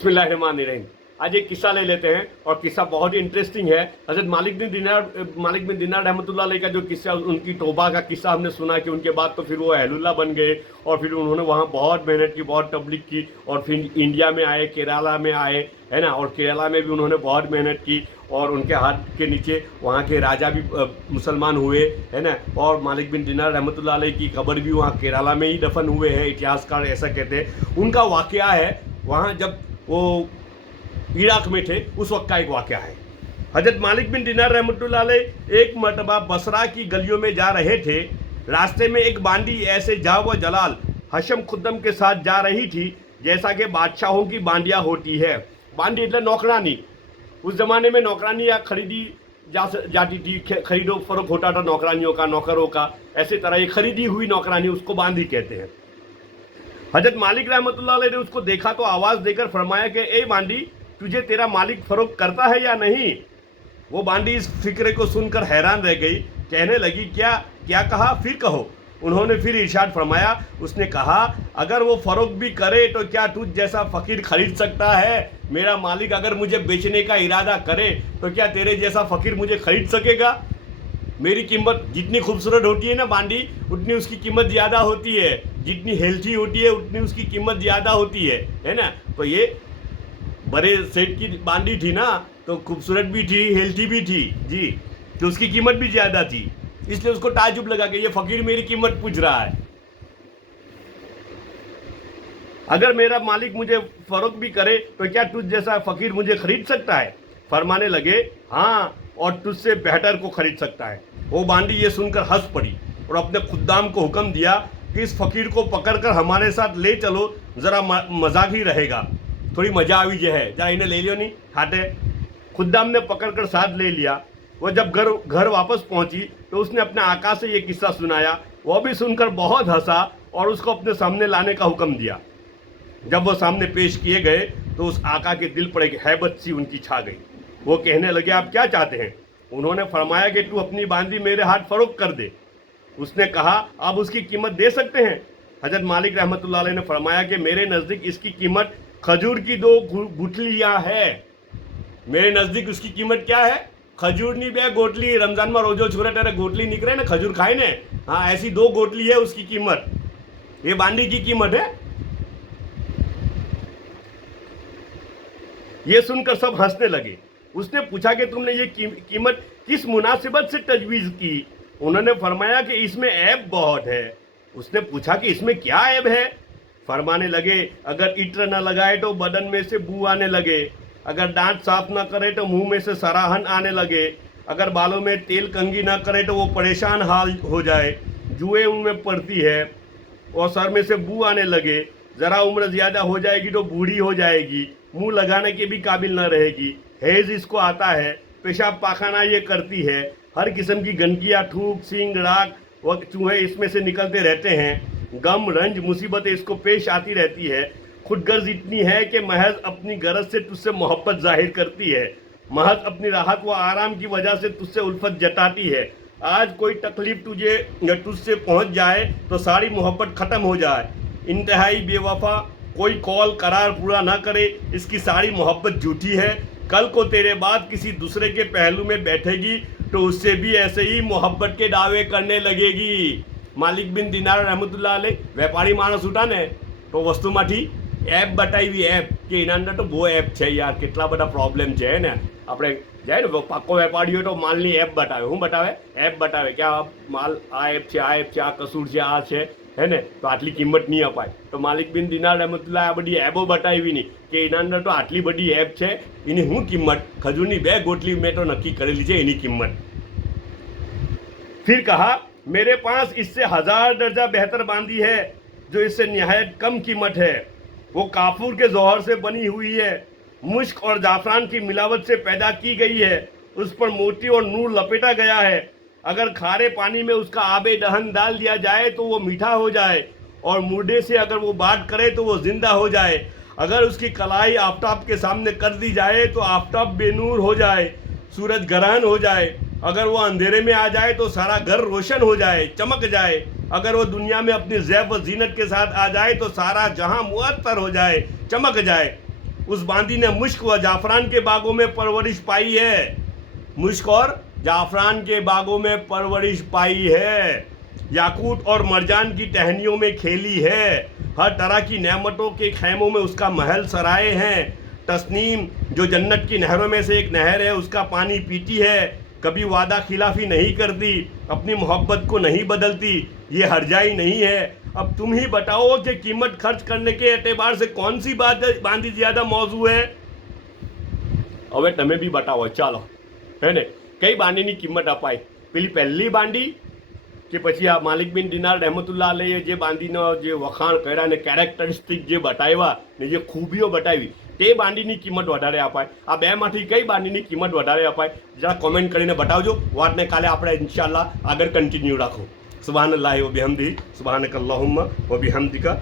बिस्मिल्लाहिर्रहमानिर्रहीम। आज एक किस्सा ले लेते हैं और किस्सा बहुत ही इंटरेस्टिंग है। हज़रत मालिक बिन दिनार रहमतुल्लाह अलैह का जो किस्सा, उनकी तौबा का किस्सा हमने सुना कि उनके बाद तो फिर वो अहलुल्लाह बन गए और फिर उन्होंने वहाँ बहुत मेहनत की, बहुत तबलीग की और फिर इंडिया में आए, केरला में आए, है ना। और केरला में भी उन्होंने बहुत मेहनत की और उनके हाथ के नीचे वहाँ के राजा भी मुसलमान हुए, है ना। और मालिक बिन दिनार रहमतुल्लाह अलैह की कब्र भी वहाँ केरला में ही दफन हुए हैं, इतिहासकार ऐसा कहते हैं। उनका वाक़या है वहाँ जब वो इराक में थे उस वक्त का एक वाक़या है। हजरत मालिक बिन दिनार रहमतुल्लाह अलैह एक मरतबा बसरा की गलियों में जा रहे थे। रास्ते में एक बांदी ऐसे जा व जलाल हशम खुद्दम के साथ जा रही थी जैसा कि बादशाहों की बांदियाँ होती है। बांदी એટલે नौकरानी। उस ज़माने में नौकरानी या खरीदी जाती थी, खरीदो फरोख होता था नौकरानियों का, नौकरों का। ऐसे तरह ये खरीदी हुई नौकरानी, उसको बांदी कहते हैं। हजरत मालिक रहमतुल्लाह अलैह ने उसको देखा तो आवाज़ देकर फरमाया कि ए बांदी, तुझे तेरा मालिक फरोख्त करता है या नहीं। वो बांदी इस फिक्रे को सुनकर हैरान रह गई, कहने लगी क्या क्या कहा, फिर कहो। उन्होंने फिर इरशाद फरमाया, उसने कहा अगर वो फरोख्त भी करे तो क्या तुझ जैसा फ़कीर खरीद सकता है। मेरा मालिक अगर मुझे बेचने का इरादा करे तो क्या तेरे जैसा फ़कीर मुझे खरीद सकेगा। मेरी कीमत जितनी खूबसूरत होती है ना बांदी, उतनी उसकी कीमत ज़्यादा होती है। जितनी हेल्थी होती है उतनी उसकी कीमत ज़्यादा होती है ना। तो ये बड़े सेठ की बांदी थी ना, तो खूबसूरत भी थी, हेल्थी भी थी जी, तो उसकी कीमत भी ज़्यादा थी। इसलिए उसको ताजुब लगा कि ये फ़कीर मेरी कीमत पूछ रहा है। अगर मेरा मालिक मुझे फ़रोख्त भी करे तो क्या तुझ जैसा फ़कीर मुझे खरीद सकता है। फरमाने लगे हाँ, और तुझसे बेहतर को खरीद सकता है। वो बांदी ये सुनकर हंस पड़ी और अपने खुद्दाम को हुक्म दिया कि इस फ़कीर को पकड़कर हमारे साथ ले चलो, ज़रा मजाक ही रहेगा, थोड़ी मजा आवी जो है, जरा इन्हें ले लियो नहीं हाथे। खुद्दाम ने पकड़कर साथ ले लिया। वो जब घर वापस पहुंची तो उसने अपने आका से ये किस्सा सुनाया। वह भी सुनकर बहुत हंसा और उसको अपने सामने लाने का हुक्म दिया। जब वो सामने पेश किए गए तो उस आका के दिल पर एक हैबत सी उनकी छा गई। वो कहने लगे आप क्या चाहते हैं। उन्होंने फरमाया कि तू अपनी बांदी मेरे हाथ फरोख्त कर दे। उसने कहा आप उसकी कीमत दे सकते हैं। हजरत मालिक रहमतुल्लाह अलैह ने फरमाया कि मेरे नज़दीक इसकी कीमत खजूर की 2 गुठलियाँ है। मेरे नज़दीक उसकी कीमत क्या है, खजूरनी 2 गोटली। रमजान में रोजो छोरे तेरे गोटली निकले ना, खजूर खाए ने, हाँ ऐसी 2 गोटली है उसकी कीमत। ये बांदी की कीमत है। ये सुनकर सब हंसने लगे। उसने पूछा कि तुमने ये कीमत किस मुनासिबत से तजवीज़ की। उन्होंने फरमाया कि इसमें ऐब बहुत है। उसने पूछा कि इसमें क्या ऐब है। फरमाने लगे अगर इत्र न लगाए तो बदन में से बू आने लगे, अगर दांत साफ न करे तो मुंह में से सराहन आने लगे, अगर बालों में तेल कंघी न करे तो वो परेशान हाल हो जाए, जुए उनमें पड़ती है और सर में से बू आने लगे, ज़रा उम्र ज़्यादा हो जाएगी तो बूढ़ी हो जाएगी, मुंह लगाने के भी काबिल न रहेगी, हैज़ इसको आता है, पेशाब पाखाना ये करती है, हर किस्म की गंदगियाँ, थूक, सींग, राख व चूहे इसमें से निकलते रहते हैं, गम रंज मुसीबतें इसको पेश आती रहती है। खुदगर्ज इतनी है कि महज अपनी गरज से तुझसे मोहब्बत जाहिर करती है, महज अपनी राहत व आराम की वजह से तुझसे उल्फत जताती है। आज कोई तकलीफ तुझसे पहुंच जाए तो सारी मोहब्बत ख़त्म हो जाए। इंतहाई बेवफा, कोई कॉल करार पूरा ना करे, इसकी सारी मोहब्बत झूठी है। कल को तेरे बाद किसी दूसरे के पहलू में बैठेगी तो उससे भी ऐसे ही मोहब्बत के दावे करने लगेगी। मालिक बिन दिनार रहमतुल्लाह अलैह व्यापारी माणस उठा ने तो वस्तुમાંથી એપ બતાવી, એપ કે એના અંદર તો બહુ એપ છે યાર, કેટલા બધા પ્રોબ્લેમ છે ને। આપણે જાય ને પાક્કો વેપારી હોય તો માલની એપ બતાવે, શું બતાવે, એપ બતાવે કે આ માલ આ એપ છે, આ એપ છે, આ કસૂર છે, આ છે, હે ને, તો આટલી કિંમત નહીં અપાય। તો માલિક બિન દિનાર રહેમતુલ્લાહ આ બધી એપો બતાવી નહીં કે એના અંદર તો આટલી બધી એપ છે, એની શું કિંમત, ખજૂરની 2 गोटली મેં તો નક્કી કરેલી છે એની કિંમત। फिर कहा मेरे पास इससे 1000 दर्जा बेहतर बांदी है जो इससे निहायत कम कीमत है। वो काफूर के जौहर से बनी हुई है, मुश्क और जाफरान की मिलावट से पैदा की गई है, उस पर मोती और नूर लपेटा गया है। अगर खारे पानी में उसका आबे दहन डाल दिया जाए तो वो मीठा हो जाए और मुर्दे से अगर वो बात करे तो वो जिंदा हो जाए। अगर उसकी कलाई आफ्ताब के सामने कर दी जाए तो आफ्ताब बेनूर हो जाए, सूरज ग्रहण हो जाए। अगर वो अंधेरे में आ जाए तो सारा घर रोशन हो जाए, चमक जाए। अगर वो दुनिया में अपनी ज़ैब व जीनत के साथ आ जाए तो सारा जहां मुअत्तर हो जाए, चमक जाए। उस बांदी ने मुश्क व जाफरान के बागों में परवरिश पाई है। मुश्क और जाफरान के बागों में परवरिश पाई है। याकूत और मरजान की टहनियों में खेली है। हर तरह की नेमतों के खैमों में उसका महल सराय हैं। तस्नीम जो जन्नत की नहरों में से एक नहर है, उसका पानी पीती है। कभी वादा खिलाफी नहीं करती, अपनी मोहब्बत को नहीं बदलती, ये हरजाई नहीं है। अब तुम ही बताओ कि कीमत खर्च करने के एतबार से कौन सी बात बांदी ज्यादा मौजू है। હવે તમે બી બતાવો, ચાલો હે ને કઈ બાંડીની કિંમત અપાય, પેલી પહેલી બાંડી કે પછી આ માલિક બિન દિનાર રહેમતુલ્લાહ અલૈહે જે બાંદીનો જે વખાણ કર્યા ને કેરેક્ટરિસ્ટિક જે બતાવ્યા ને જે ખૂબીઓ બતાવી તે બાંડીની કિંમત વધારે અપાય? આ બેમાંથી કઈ બાંડીની કિંમત વધારે અપાય? જરા કોમેન્ટ કરીને બતાવજો. વાતને કાલે આપણે ઇન્શાલ્લાહ આગળ કન્ટિન્યુ રાખો. સુબહાનલ્લાહ વ બિહમદી, સુબહાનક અલ્લાહુમ્મા વ બિહમદિકા.